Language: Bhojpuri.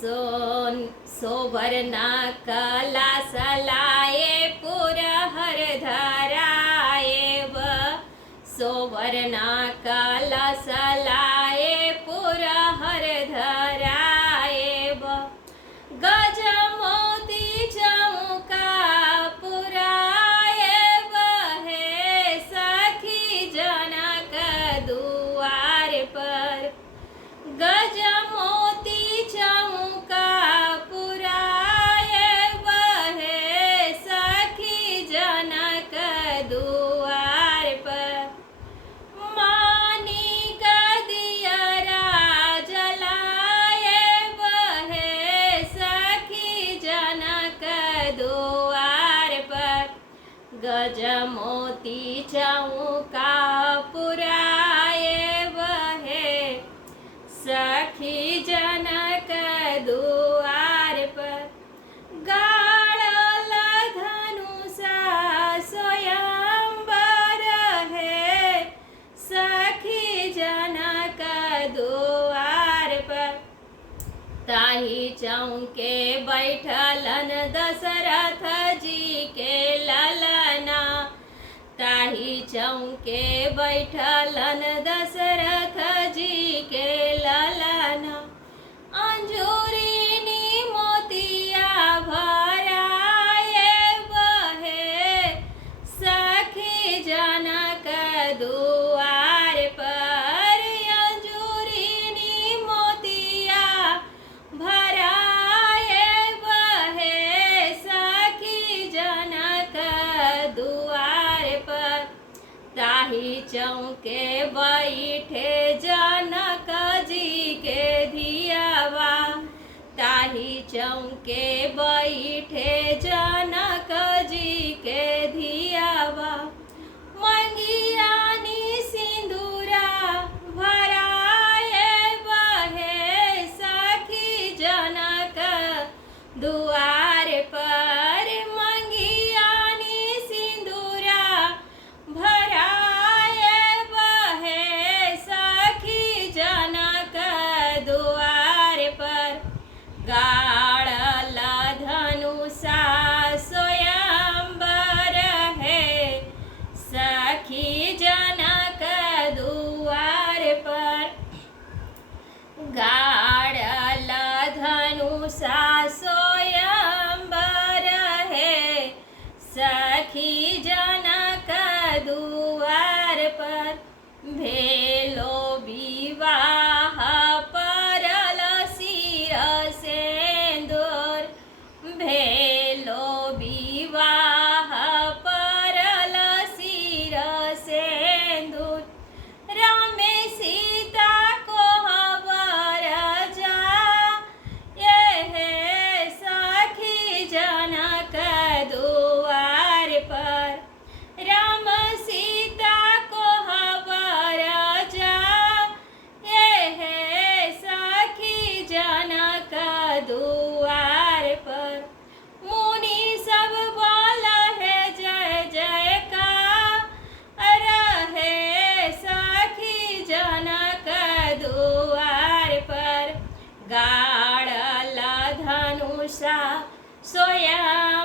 सोन सोभरना कला सलाए पुर हर धराए व सोभरना कला सलाए पुर हर धराए व गज मोती चौका पुराए बहे सखी जनक दुआर पर गज मोती चौका पुराए बहे सखी जनक दुआर पर मानी गदियरा जलाए बहे सखी जनक दुआर पर गज मोती चौका पुराए बहे सखी जनक दुआर पर गाड़ल धनुषा स्वयंवर है सखी जनक दुआर पर ताही चौके बैठलन दशरथ जी के ललना ताही चौके बैठलन दशरथ जी के ललना अंजूरिनी मोतिया भराए बहे सखी जनक दुआर पर अंजूरिनी मोतिया भराए बहे सखी जनक दुआर पर ताही चौके बैठे जनक जी के धियावा ताही चौके बैठे जनक जी के धियावा मंगियानी सिंदूरा भराए बहे सखी जनक दुआर पर मंगियानी सिंदूरा भराए बहे सखी जनक दुआर पर गाड़ल धनुषा स्वयंवर है सखी जनक दुआर पर गाड़ल धनुषा स्वयंवर है सखी जनक दुआर पर भेलो विवाह परल सिर सेंदूर भेलो विवाह परल सिर सेंदूर रामे सीता को हवर जा ये है सखी जनक दुआर पर राम सीता को हवर जा ये है सखी जनक दुआर पर मुनि सब बोल है जय जय का रहे सखी जनक दुआर पर गाड़ल धनुषा स्वयं